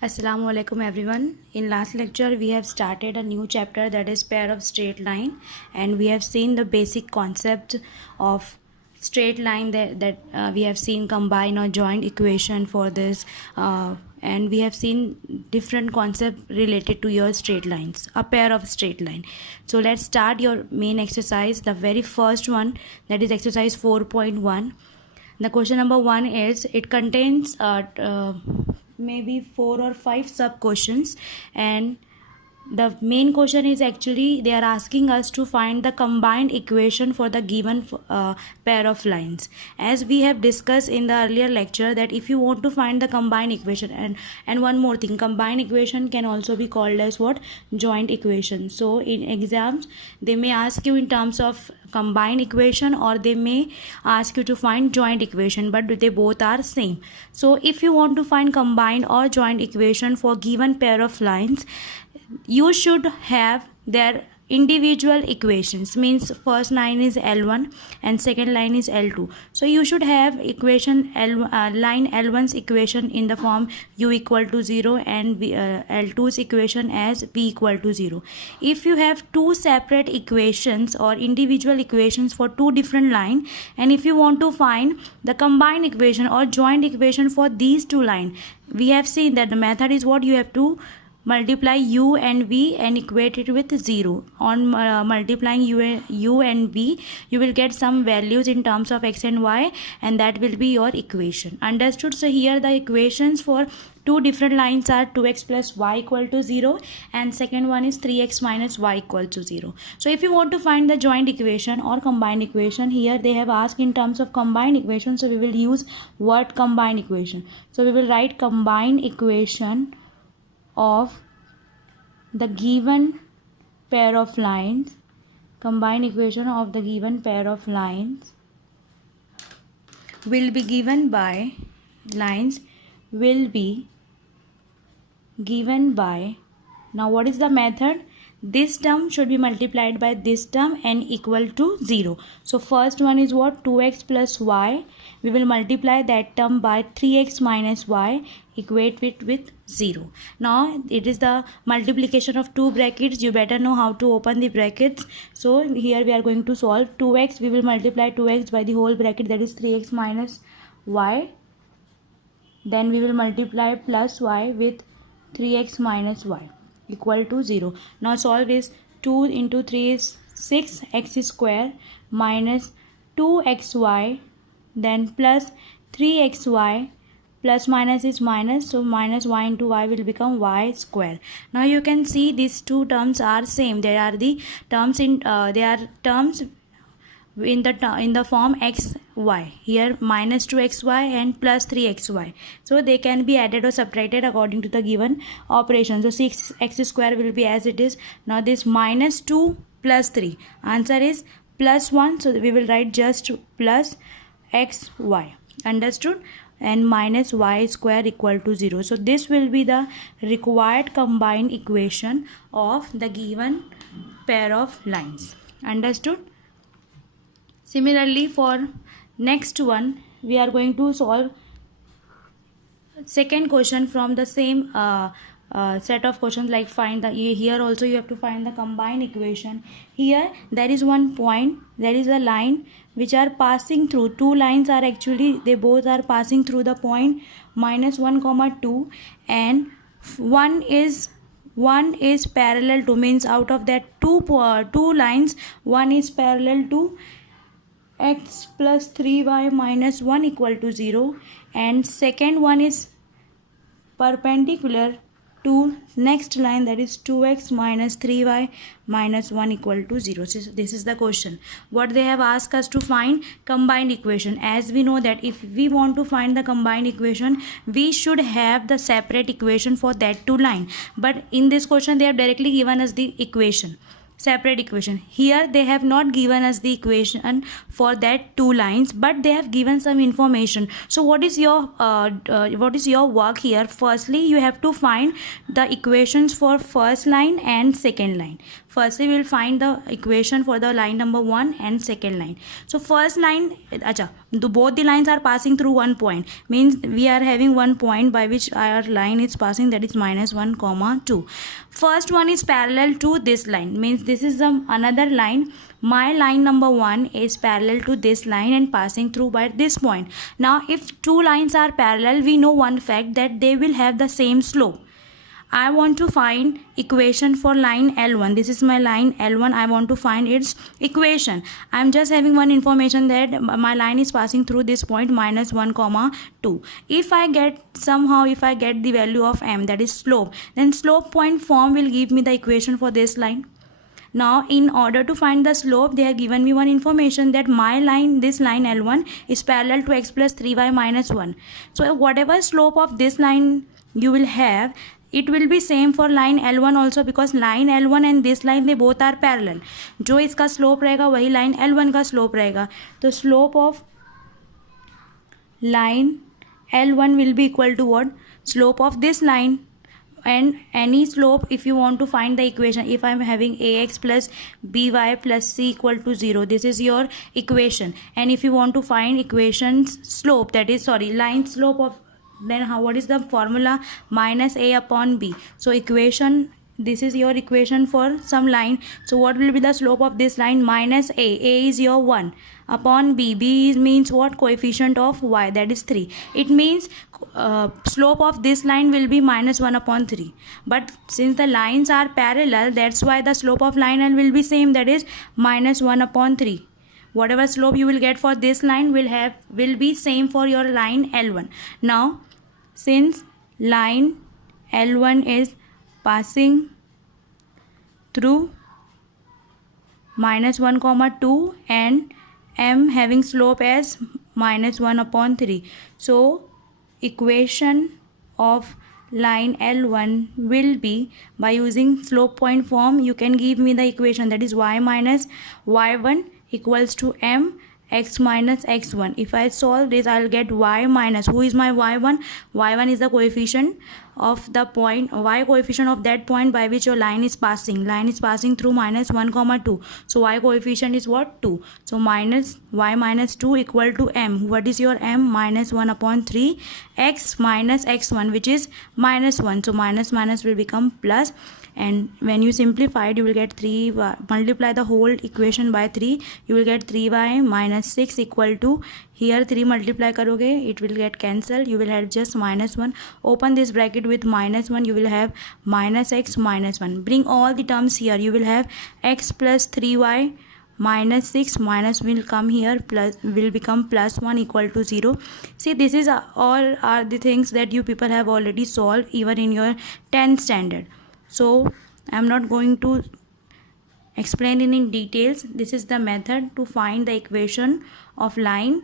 Assalamu alaikum everyone. In last lecture we have started a new chapter, that is pair of straight line, and we have seen the basic concept of straight line that we have seen combine or joint equation for this, and we have seen different concept related to your straight lines, a pair of straight line. So let's start your main exercise. The very first one, that is exercise 4.1. The question number 1 is, it contains maybe 4 or 5 sub questions, and the main question is actually they are asking us to find the combined equation for the given pair of lines. As we have discussed in the earlier lecture, that if you want to find the combined equation, and one more thing, combined equation can also be called as what? Joint equation. So in exams they may ask you in terms of combined equation, or they may ask you to find joint equation, but they both are same. So if you want to find combined or joint equation for given pair of lines, you should have their individual equations. Means first line is L1 and second line is L2. So you should have equation line L1's equation in the form u equal to 0 and L2's equation as v equal to 0. If you have two separate equations or individual equations for two different lines, and if you want to find the combined equation or joint equation for these two lines, we have seen that the method is what? You have to multiply u and v and equate it with 0. On multiplying u and v, you will get some values in terms of x and y, and that will be your equation. Understood? So here the equations for two different lines are 2x plus y equal to 0, and second one is 3x minus y equal to 0. So if you want to find the joint equation or combined equation, here they have asked in terms of combined equation, so we will use what? Combined equation. So we will write combined equation of the given pair of lines. Combined equation of the given pair of lines will be given by now what is the method? This term should be multiplied by this term and equal to 0. So first one is what? 2x plus y. We will multiply that term by 3x minus y, equate it with 0. Now it is the multiplication of two brackets. You better know how to open the brackets. So here we are going to solve 2x. We will multiply 2x by the whole bracket, that is 3x minus y. Then we will multiply plus y with 3x minus y equal to 0. Now solve this. 2 into 3 is 6x square minus 2xy, then plus 3xy, plus minus is minus, so minus y into y will become y square. Now you can see these two terms are same. They are the terms in in the form xy. Here minus 2xy and plus 3xy, so they can be added or subtracted according to the given operation. So 6x square will be as it is. Now this minus 2 plus 3, answer is plus 1, so we will write just plus xy. Understood? And minus y square equal to 0. So this will be the required combined equation of the given pair of lines. Understood? Similarly, for next one, we are going to solve second question from the same set of questions, like find the, here also you have to find the combined equation. Here there is one point, there is a line which are passing through, two lines are actually, they both are passing through the point minus 1 comma 2, and one is parallel to, means out of that two lines, one is parallel to x plus 3y minus 1 equal to 0, and second one is perpendicular to next line, that is 2x minus 3y minus 1 equal to 0. So this is the question. What they have asked us to find? Combined equation. As we know that if we want to find the combined equation, we should have the separate equation for that two line. But in this question they have directly given us the equation, separate equation. Here they have not given us the equation for that two lines, but they have given some information. So what is your work here? Firstly, you have to find the equations for first line and second line. firstly we will find the equation for the line number 1 and second line. So first line, both the lines are passing through one point, means we are having one point by which our line is passing, that is -1, 2. First one is parallel to this line, means this is another line. My line number 1 is parallel to this line and passing through by this point. Now if two lines are parallel, we know one fact, that they will have the same slope. I want to find equation for line L1. This is my line L1. I want to find its equation. I am just having one information that my line is passing through this point -1, 2. If I get the value of m, that is slope, then slope point form will give me the equation for this line. Now in order to find the slope, they have given me one information that my line, this line L1 is parallel to x plus 3y minus 1. So whatever slope of this line you will have, it will be same for line L1 also, because line L1 and this line they both are parallel. जो इसका slope रहेगा वही line L1 का slope रहेगा. तो slope of line L1 will be equal to what? Slope of this line. And any slope, if you want to find the equation, if I am having ax plus by plus c equal to 0, this is your equation. And if you want to find equation's slope, that is line slope of, then what is the formula? Minus a upon b. So equation, this is your equation for some line. So what will be the slope of this line? Minus a. A is your 1 upon b. B means what? Coefficient of y, that is 3. It means slope of this line will be -1 upon 3. But since the lines are parallel, that's why the slope of line L will be same, that is -1 upon 3. Whatever slope you will get for this line will be same for your line L1. Now since line L1 is passing through -1, 2 and m having slope as -1 upon 3, so equation of line L1 will be, by using slope point form, you can give me the equation, that is y minus y1 equals to m x minus x1. If I solve this, I'll get y minus, who is my y1? Y1 is the coefficient of the point, y coefficient of that point by which your line is passing. Line is passing through -1, 2. So y coefficient is what? 2. So minus y minus 2 equal to m. What is your m? -1 upon 3 x minus x1, which is -1. So minus will become plus. And when you simplify it, you will get 3, multiply the whole equation by 3, you will get 3y minus 6 equal to, here 3 multiply karoge, it will get cancelled, you will have just -1. Open this bracket with -1, you will have minus x minus 1. Bring all the terms here, you will have x plus 3y minus 6 minus will come here, plus will become +1 equal to 0. See, this is all are the things that you people have already solved even in your 10th standard. So I am not going to explain it in details. This is the method to find the equation of line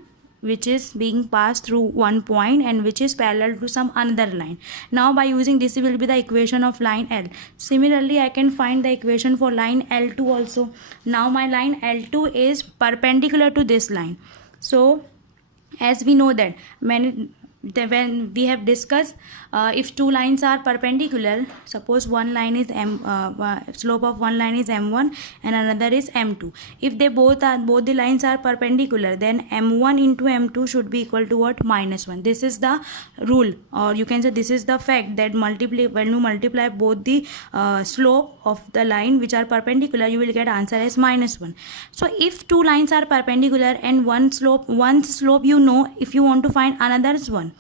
which is being passed through one point and which is parallel to some another line. Now by using this will be the equation of line L. Similarly, I can find the equation for line L2 also. Now my line L2 is perpendicular to this line. So as we know that when we have discussed, if two lines are perpendicular, suppose one line is slope of one line is m1 and another is m2. If they both the lines are perpendicular, then m1 into m2 should be equal to what? -1. This is the rule, or you can say this is the fact, that when you multiply both the slope of the line which are perpendicular, you will get answer as -1. So if two lines are perpendicular and one slope you know, if you want to find another's one,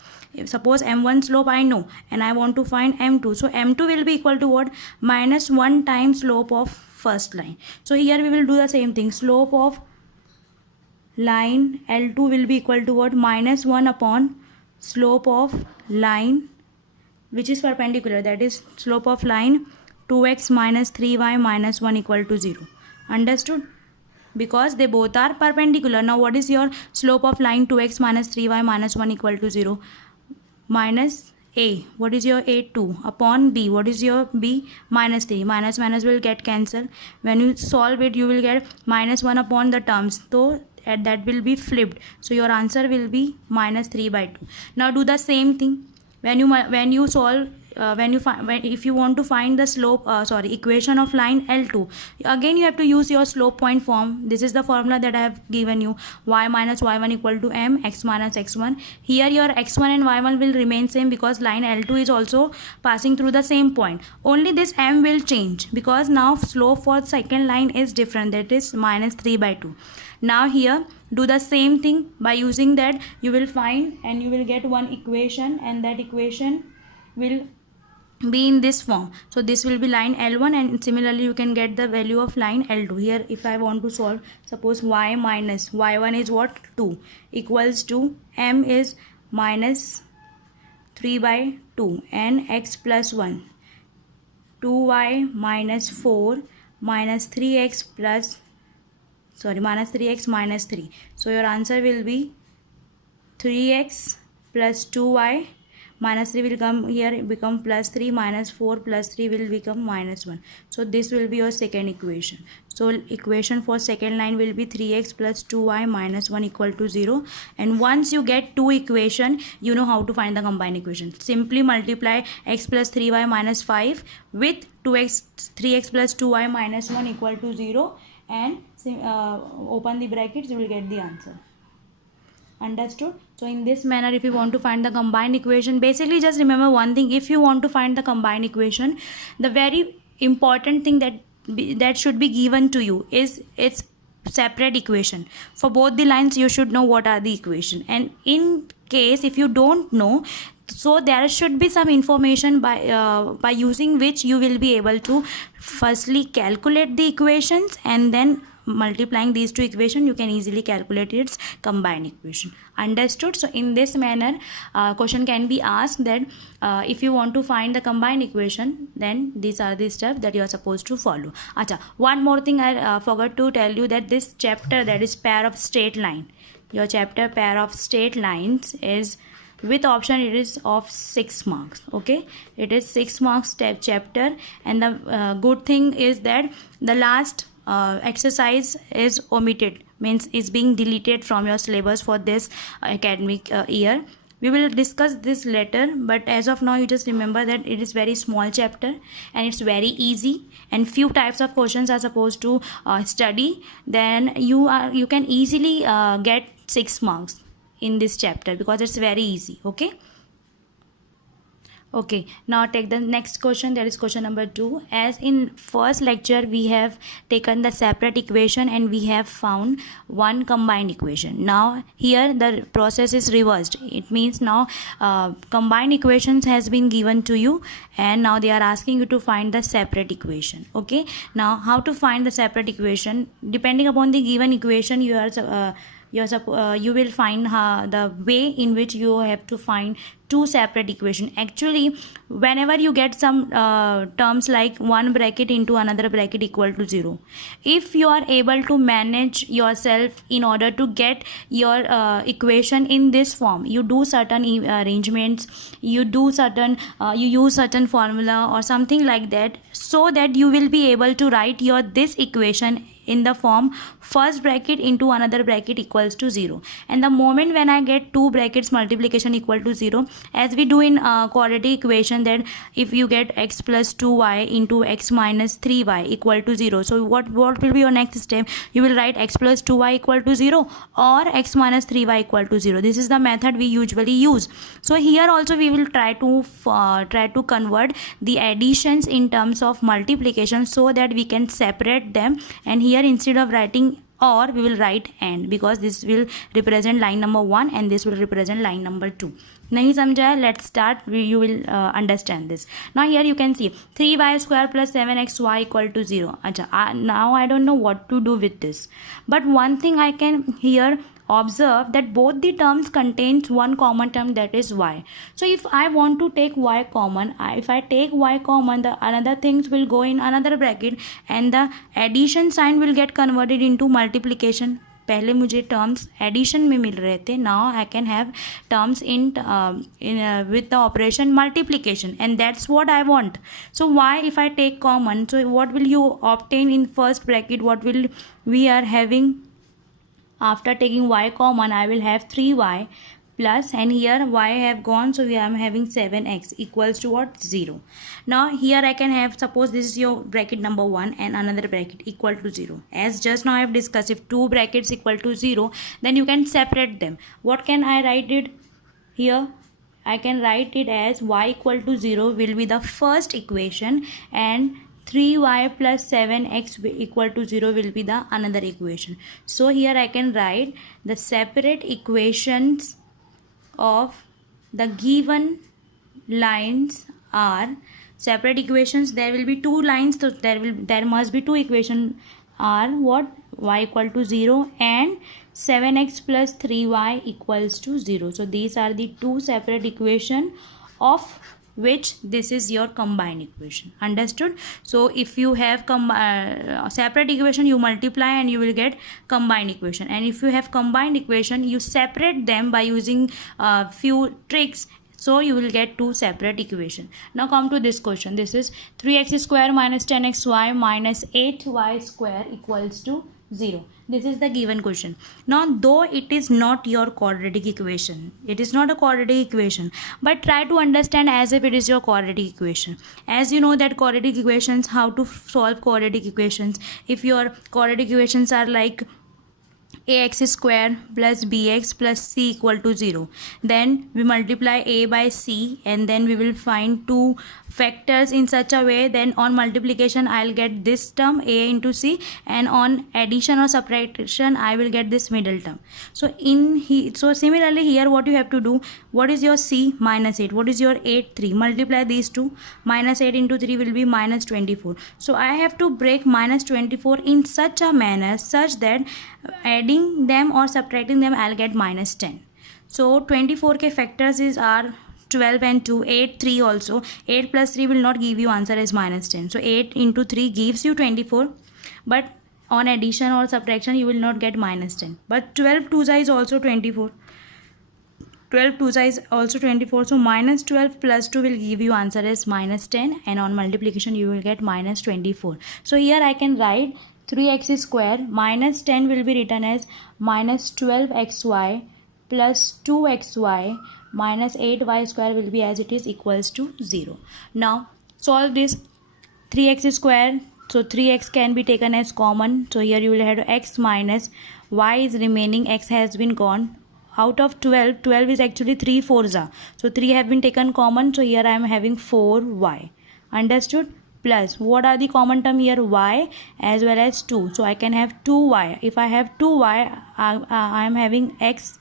suppose m1 slope I know and I want to find m2, so m2 will be equal to what? -1 times slope of first line. So here we will do the same thing. Slope of line L2 will be equal to what? -1 upon slope of line which is perpendicular, that is slope of line 2x minus 3y minus 1 equal to 0. Understood? Because they both are perpendicular. Now what is your slope of line 2x minus 3y minus 1 equal to 0? Minus a, what is your a? 2 upon b, what is your b? -3. Minus will get cancelled. When you solve it, you will get -1 upon the terms, so that will be flipped, so your answer will be -3/2. Now do the same thing. When you solve if you want to find the slope equation of line L2, again you have to use your slope point form. This is the formula that I have given you, y minus y1 equal to m, x minus x1. Here your x1 and y1 will remain same because line L2 is also passing through the same point. Only this m will change because now slope for second line is different, that is minus 3/2. Now here do the same thing. By using that you will find and you will get one equation, and that equation will be in this form. So this will be line L1, and similarly you can get the value of line L2. Here if I want to solve, suppose y minus y1 is what, 2, equals to m is minus 3/2 and x plus 1, 2y minus 4 minus 3x minus 3. So your answer will be 3x plus 2y minus 3 will come here, become plus 3, minus 4 plus 3 will become minus 1. So this will be your second equation. So equation for second line will be 3x plus 2y minus 1 equal to 0. And once you get two equation, you know how to find the combined equation. Simply multiply x plus 3y minus 5 with 3x plus 2y minus 1 equal to 0, and open the brackets, you will get the answer. Understood? So in this manner, if you want to find the combined equation, basically just remember one thing: if you want to find the combined equation, the very important thing that should be given to you is its separate equation. For both the lines you should know what are the equation, and in case if you don't know, so there should be some information by using which you will be able to firstly calculate the equations, and then multiplying these two equations you can easily calculate its combined equation. Understood? So in this manner question can be asked that if you want to find the combined equation, then these are the steps that you are supposed to follow. Acha, one more thing I forgot to tell you, that this chapter, that is pair of straight line, your chapter pair of straight lines is with option, it is of 6 marks. Okay, it is 6 marks chapter, and the good thing is that the last exercise is omitted, means is being deleted from your syllabus for this academic year. We will discuss this later, but as of now you just remember that it is very small chapter and it's very easy, and few types of questions are supposed to study. Then you can easily get 6 marks in this chapter because it's very easy. Okay, now take the next question, that is question number 2. As in first lecture we have taken the separate equation and we have found one combined equation. Now here the process is reversed. It means now combined equations has been given to you, and now they are asking you to find the separate equation. Okay, now how to find the separate equation? Depending upon the given equation, you will find the way in which you have to find two separate equation. Actually, whenever you get some terms like one bracket into another bracket equal to 0, if you are able to manage yourself in order to get your equation in this form, you do certain arrangements, you use certain formula or something like that, so that you will be able to write your this equation in the form first bracket into another bracket equals to 0. And the moment when I get two brackets multiplication equal to 0, as we do in quadratic equation, that if you get x plus 2y into x minus 3y equal to 0, so what will be your next step? You will write x plus 2y equal to 0 or x minus 3y equal to 0. This is the method we usually use. So here also we will try to convert the additions in terms of multiplication so that we can separate them, and here instead of writing or, we will write and, because this will represent line number 1 and this will represent line number 2. Nahi samjha? Let's start. You will understand this. Now here you can see 3y square plus 7xy equal to 0. Now I don't know what to do with this, but one thing I can here observe that both the terms contains one common term, that is y. So if I want to take y common, if I take y common, the another things will go in another bracket and the addition sign will get converted into multiplication. पहले मुझे terms addition में मिल रहे थे, now I can have terms in with the operation multiplication, and that's what I want. So why if I take common, so what will you obtain in first bracket? What will we are having? After taking y common, I will have 3y plus, and here y have gone, so I am having 7x equals to what? 0. Now here I can have, suppose this is your bracket number 1 and another bracket equal to 0. As just now I have discussed, if two brackets equal to 0, then you can separate them. What can I write it here? I can write it as y equal to 0 will be the first equation, and 3y plus 7x equal to 0 will be the another equation. So here I can write the separate equations of the given lines are separate equations. There will be two lines, so there must be two equation are what? Y equal to 0 and 7x plus 3y equals to 0. So these are the two separate equation of which this is your combined equation. Understood? So if you have separate equation, you multiply and you will get combined equation, and if you have combined equation, you separate them by using few tricks, so you will get two separate equation. Now come to this question. This is 3x square minus 10xy minus 8y square equals to 0. This is the given question. Now though it is not your quadratic equation, it is not a quadratic equation, but try to understand as if it is your quadratic equation. As you know that quadratic equations, how to solve quadratic equations. If your quadratic equations are like ax square plus bx plus c equal to 0, then we multiply a by c and then we will find two factors in such a way, then on multiplication I'll get this term a into c, and on addition or subtraction I will get this middle term. So so similarly here what you have to do, what is your c? Minus 8. What is your 8? 3. Multiply these two. Minus 8 into 3 will be minus 24. So I have to break minus 24 in such a manner such that adding them or subtracting them I'll get minus 10. So 24 के factors are 12 and 2, 8, 3 also. 8 plus 3 will not give you answer as minus 10. So 8 into 3 gives you 24, but on addition or subtraction you will not get minus 10. But 12 2 is also 24. 12 2 is also 24. So minus 12 plus 2 will give you answer as minus 10, and on multiplication you will get minus 24. So here I can write 3x square minus 10 will be written as minus 12xy plus 2xy minus 8y square will be as it is equals to 0. Now solve this. 3x square, so 3x can be taken as common, so here you will have x minus y is remaining, x has been gone. Out of 12, 12 is actually 3 4s, so 3 have been taken common, so here I am having 4y. Understood? Plus what are the common term here? Y as well as 2, so I can have 2y. If I have 2y, I am having x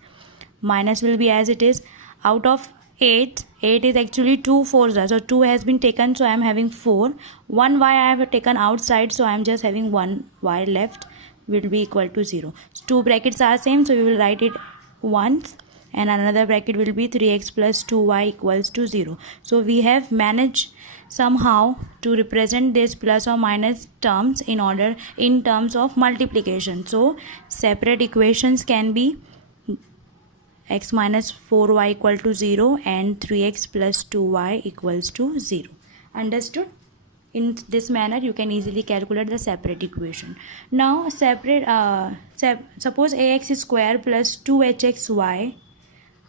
minus will be as it is. Out of 8 is actually 2 4s, so 2 has been taken, so I am having 4. 1y I have taken outside, so I am just having 1y left, will be equal to 0. So 2 brackets are same, so we will write it once, and another bracket will be 3x plus 2y equals to 0. So we have managed somehow to represent this plus or minus terms in terms of multiplication. So separate equations can be x minus 4y equal to 0 and 3x plus 2y equals to 0. Understood? In this manner you can easily calculate the separate equation. Now suppose ax square plus 2hxy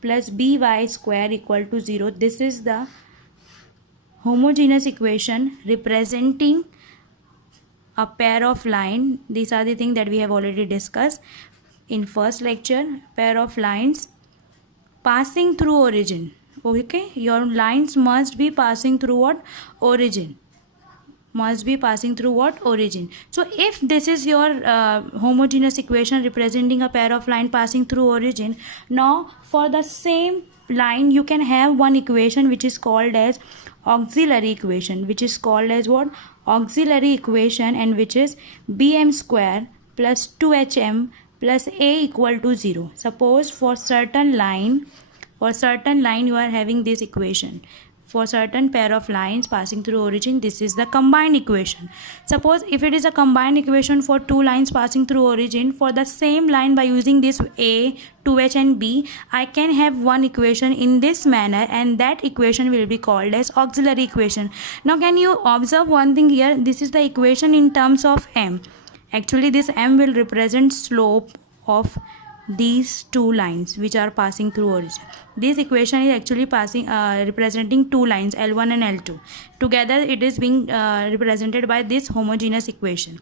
plus by square equal to 0. This is the homogeneous equation representing a pair of line. These are the things that we have already discussed in first lecture. Pair of lines passing through origin. Okay, your lines must be passing through what? Origin. Must be passing through what? Origin. So if this is your homogeneous equation representing a pair of line passing through origin, now for the same line you can have one equation which is called as auxiliary equation, which is called as what? Auxiliary equation, and which is bm square plus 2hm plus a equal to 0. Suppose for certain line you are having this equation. For certain pair of lines passing through origin, this is the combined equation. Suppose if it is a combined equation for two lines passing through origin, for the same line by using this a, 2h and b, I can have one equation in this manner, and that equation will be called as auxiliary equation. Now can you observe one thing here? This is the equation in terms of m. Actually this m will represent slope of these two lines which are passing through origin. This equation is actually representing two lines L1 and L2. Together it is being represented by this homogeneous equation.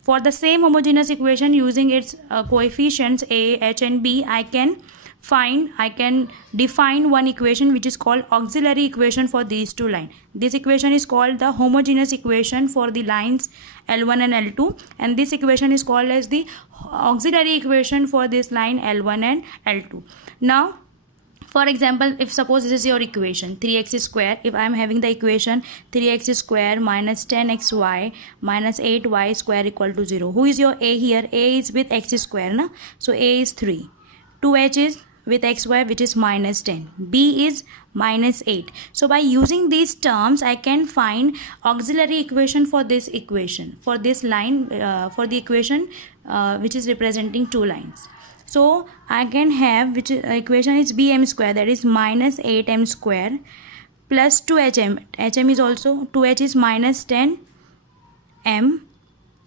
For the same homogeneous equation, using its coefficients a, h and b, I can define one equation which is called auxiliary equation for these two lines. This equation is called the homogeneous equation for the lines L1 and L2, and this equation is called as the auxiliary equation for this line L1 and L2. Now, for example, if suppose this is your equation 3x square, if I am having the equation 3x square minus 10xy minus 8y square equal to 0. Who is your a here? A is with x square, na? So a is 3. 2h is with xy, which is minus 10. B is minus 8. So by using these terms, I can find auxiliary equation for this equation, for this line, for the equation which is representing two lines. So I can have, which equation is bm square, that is minus 8m square plus 2hm. hm is also 2h is minus 10m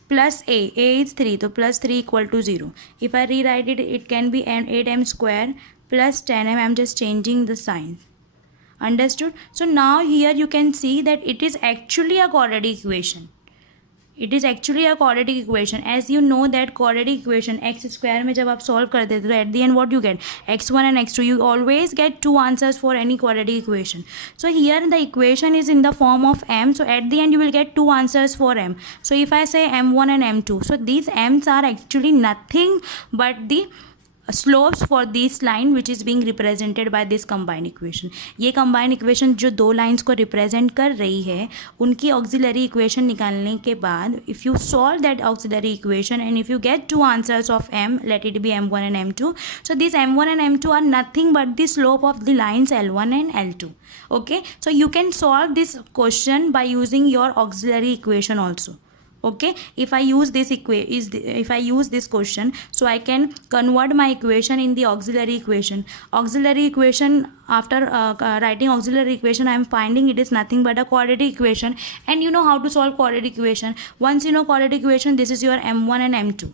plus a is 3, so plus 3 equal to 0. If I rewrite it, it can be 8m square plus 10m. I am just changing the sign. Understood? So now here you can see that it is actually a quadratic equation. It is actually a quadratic equation. As you know that quadratic equation x square में जब आप solve करते थे तो at the end what you get? x1 and x2. You always get two answers for any quadratic equation. So here the equation is in the form of m. So at the end you will get two answers for m. So if I say m1 and m2, so these m's are actually nothing but the slopes for this line which is being represented by this combined equation. ये combined equation जो दो lines को represent कर रही है, उनकी auxiliary equation निकालने के बाद if you solve that auxiliary equation and if you get two answers of m, let it be m1 and m2, so these m1 and m2 are nothing but the slope of the lines L1 and L2. Okay, so you can solve this question by using your auxiliary equation also. Okay, if I use this question, so I can convert my equation in the auxiliary equation. Auxiliary equation, after writing auxiliary equation, I am finding it is nothing but a quadratic equation, and you know how to solve quadratic equation. Once you know quadratic equation, this is your m1 and m2.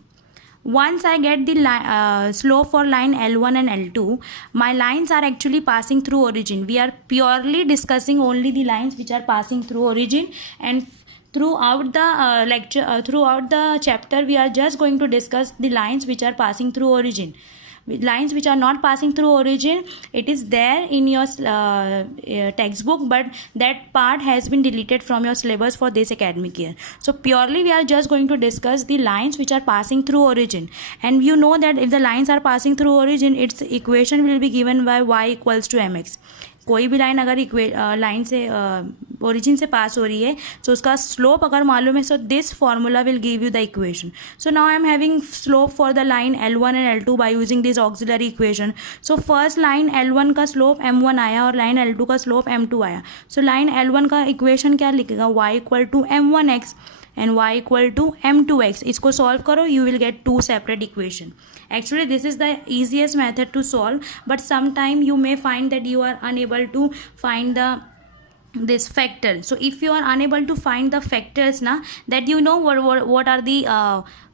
Once I get the slope for line L1 and L2, my lines are actually passing through origin. We are purely discussing only the lines which are passing through origin, and throughout the throughout the chapter, we are just going to discuss the lines which are passing through origin. Lines which are not passing through origin, it is there in your textbook, but that part has been deleted from your syllabus for this academic year. So purely we are just going to discuss the lines which are passing through origin. And you know that if the lines are passing through origin, its equation will be given by y equals to mx. कोई भी line अगर line से origin से पास हो रही है, सो उसका slope अगर मालूम है, so this formula will give you the equation. So now I am having slope for the line L1 and L2 by using this auxiliary equation. So first line L1 का slope m1 आया और line L2 का slope m2 आया. So line L1 का equation क्या लिखेगा? y equal to m1x and y equal to m2x. इसको solve करो, you will get two separate equation. Actually this is the easiest method to solve, but sometime you may find that you are unable to find this factor. So if you are unable to find the factors na, that you know what are the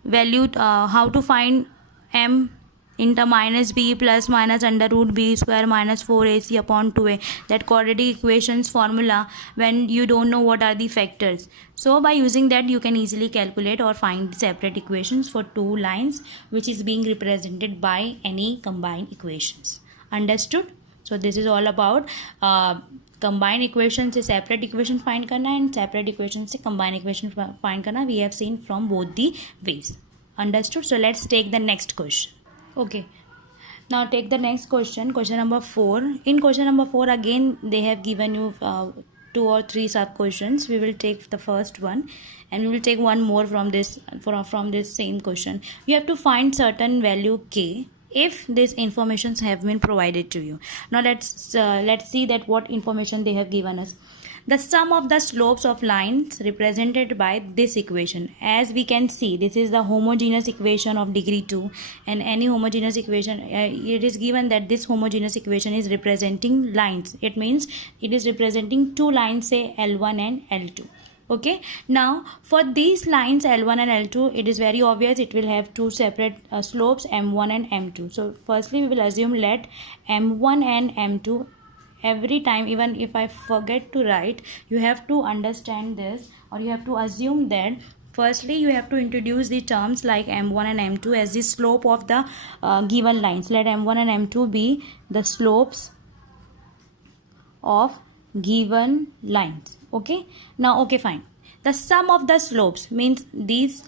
value, how to find m into minus b plus minus under root b square minus 4ac upon 2a, that quadratic equations formula, when you don't know what are the factors. So by using that you can easily calculate or find separate equations for two lines which is being represented by any combined equations. Understood? So this is all about combined equations से separate equation find करना and separate equations से combined equation find करना. We have seen from both the ways. Understood? So let's take the next question. Okay, now take the next question, question number 4. In question number 4 again they have given you 2 or 3 sub questions. We will take the first one and we will take one more from this same question. You have to find certain value k if these informations have been provided to you. Now let's see that what information they have given us. The sum of the slopes of lines represented by this equation. As we can see, this is the homogeneous equation of degree 2, and any homogeneous equation, it is given that this homogeneous equation is representing lines. It means it is representing two lines, say L1 and L2. Okay, now for these lines L1 and L2, it is very obvious it will have two separate slopes, M1 and M2. So firstly we will assume let M1 and M2, every time even if I forget to write, you have to understand this, or you have to assume that firstly you have to introduce the terms like M1 and M2 as the slope of the given lines. Let M1 and M2 be the slopes of given lines. Okay, now okay, fine, the sum of the slopes means these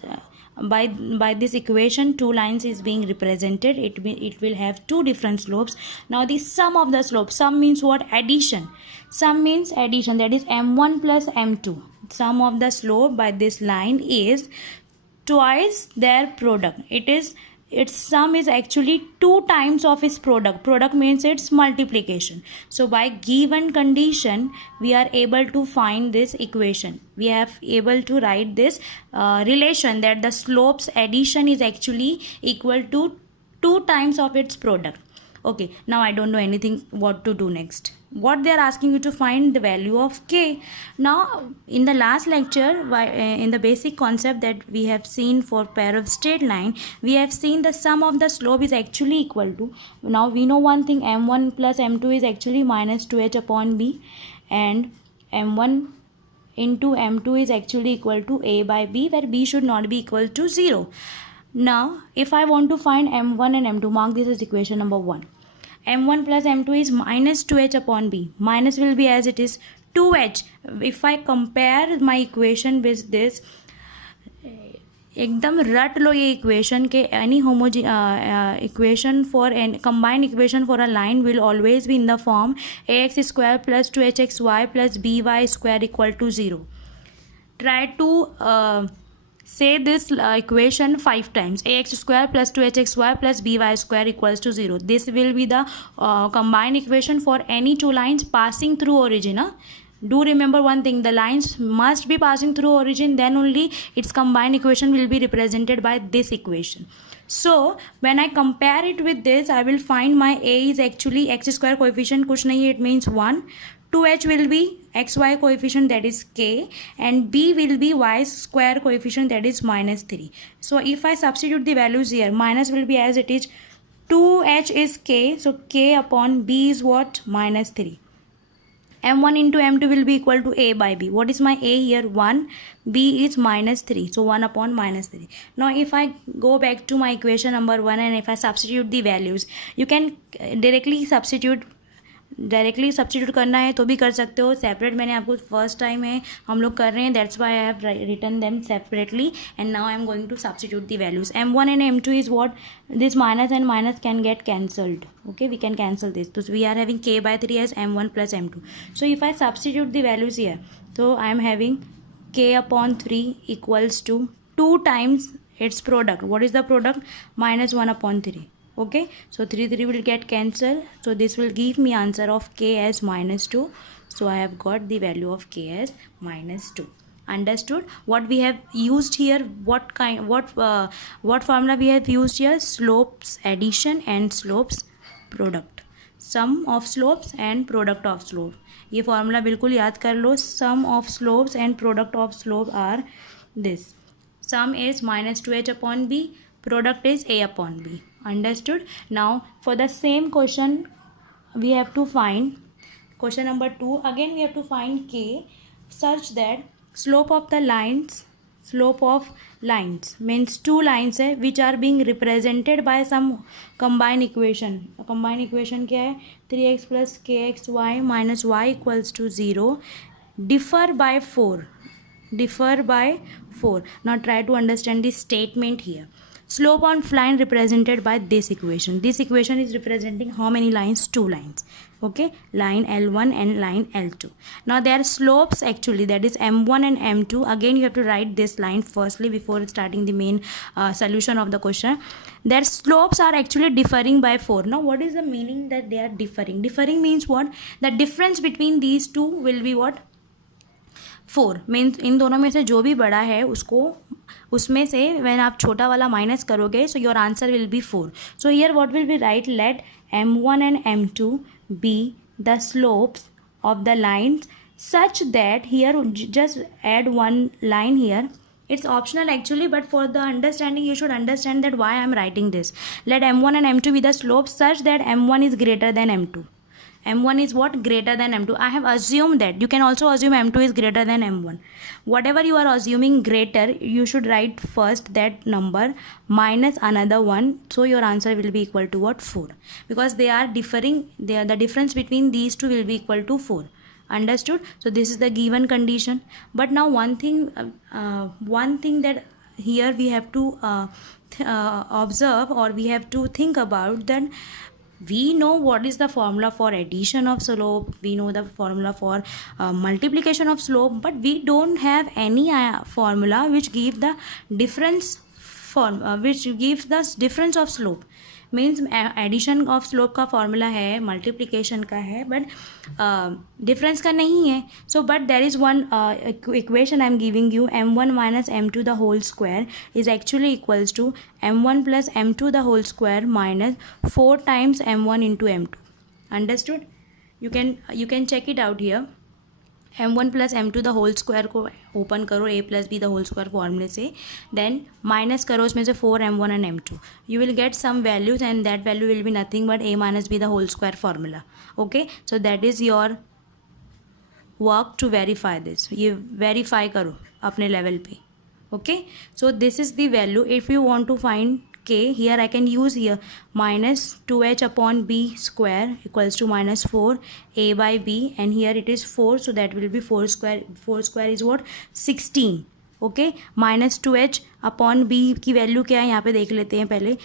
by this equation two lines is being represented. It will have two different slopes. Now the sum of the slope, sum means what? Addition. Sum means addition, that is M1 plus M2. Sum of the slope by this line is twice their product. Its sum is actually two times of its product. Product means its multiplication. So by given condition we are able to find this equation. We have able to write this relation that the slopes addition is actually equal to two times of its product. Okay, now I don't know anything what to do next. What they are asking you to find the value of k. Now in the last lecture, in the basic concept that we have seen for pair of straight line, we have seen the sum of the slope is actually equal to, now we know one thing, m1 plus m2 is actually minus 2h upon b, and m1 into m2 is actually equal to a by b, where b should not be equal to 0. Now if I want to find m1 and m2, mark this as equation number 1. m1 plus m2 is minus 2h upon b. Minus will be as it is 2h. If I compare my equation with this, एकदम रट लो ये equation के any equation for an combined equation for a line will always be in the form ax square plus 2hxy plus by square equal to 0. Try to say this equation 5 times. Ax square plus 2hxy plus by square equals to 0. This will be the combined equation for any two lines passing through origin. Do remember one thing, the lines must be passing through origin, then only its combined equation will be represented by this equation. So when I compare it with this, I will find my a is actually x square coefficient kuch nahi, it means 1. 2h will be xy coefficient, that is k, and b will be y square coefficient, that is minus 3. So if I substitute the values here, minus will be as it is, 2h is k, so k upon b is what? Minus 3. m1 into m2 will be equal to a by b. What is my a here? 1. b is minus 3, so 1 upon minus 3. Now if I go back to my equation number 1 and if I substitute the values, you can directly substitute करना है तो भी कर सकते हो. Separate मैंने आपको first time है हम लोग कर रहे हैं, that's why I have written them separately, and now I am going to substitute the values. m1 and m2 is what? This minus and minus can get cancelled. Okay, we can cancel this. तो we are having k by 3 as m1 plus m2. So if I substitute the values here, तो I am having k upon 3 equals to 2 times its product. What is the product? Minus 1 upon 3. Okay, so 3 will get cancelled, so this will give me answer of k as minus 2. So I have got the value of k as minus 2. Understood what we have used here? What formula we have used here? Slopes addition and slopes product. Sum of slopes and product of slope. ये formula बिल्कुल याद कर लो. Sum of slopes and product of slope are this. Sum is minus 2h upon b. Product is a upon b. Understood? Now for the same question we have to find question number 2. Again we have to find k such that slope of lines means two lines है which are being represented by some combined equation. combined equation क्या है? 3x plus kxy minus y equals to 0 differ by 4. Now try to understand this statement here. Slope on line represented by this equation. This equation is representing how many lines? Two lines. Okay, line L1 and line L2. Now their slopes actually, that is M1 and M2. Again you have to write this line firstly before starting the main solution of the question. Their slopes are actually differing by 4. Now what is the meaning that they are differing? Differing means what? The difference between these two will be what? 4. Means in दोनों में से जो भी बड़ा है उसमें से when आप छोटा वाला माइनस करोगे, so your answer will be 4. So here what will be right? Let m1 and m2 be the slopes of the lines such that here just add one line here. It's optional actually, but for the understanding you should understand that why I'm writing this. Let m1 and m2 be the slopes such that m1 is greater than m2. m1 is what? Greater than m2. I have assumed that. You can also assume m2 is greater than m1. Whatever you are assuming greater, you should write first that number minus another one, so your answer will be equal to what? 4. Because they are differing, the difference between these two will be equal to 4. Understood? So this is the given condition. But now one thing that here we have to observe, or we have to think about, that we know what is the formula for addition of slope, we know the formula for multiplication of slope, but we don't have any formula which give the difference which gives the difference of slope. Means addition of slope का formula है, multiplication का है, but difference का नहीं है. So but there is one equation I am giving you, m1 minus m2 the whole square is actually equals to m1 plus m2 the whole square minus 4 times m1 into m2. Understood? You can check it out here. m1 plus m2 the whole square को open करो, a plus B the whole square फॉर्मूले से, then minus करो उसमें से 4 m1 and m2. You will get some values and that value will be nothing but a minus b the whole square formula. Okay, so that is your work to verify this. ये verify करो अपने level पे. Okay, so this is the value. If you want to find k, here I can use here minus 2h upon b square equals to minus 4 a by b, and here it is 4, so that will be 4 square. 4 square is what? 16. Okay, minus 2h upon b की value क्या है यहाँ पे देख लेते हैं पहले.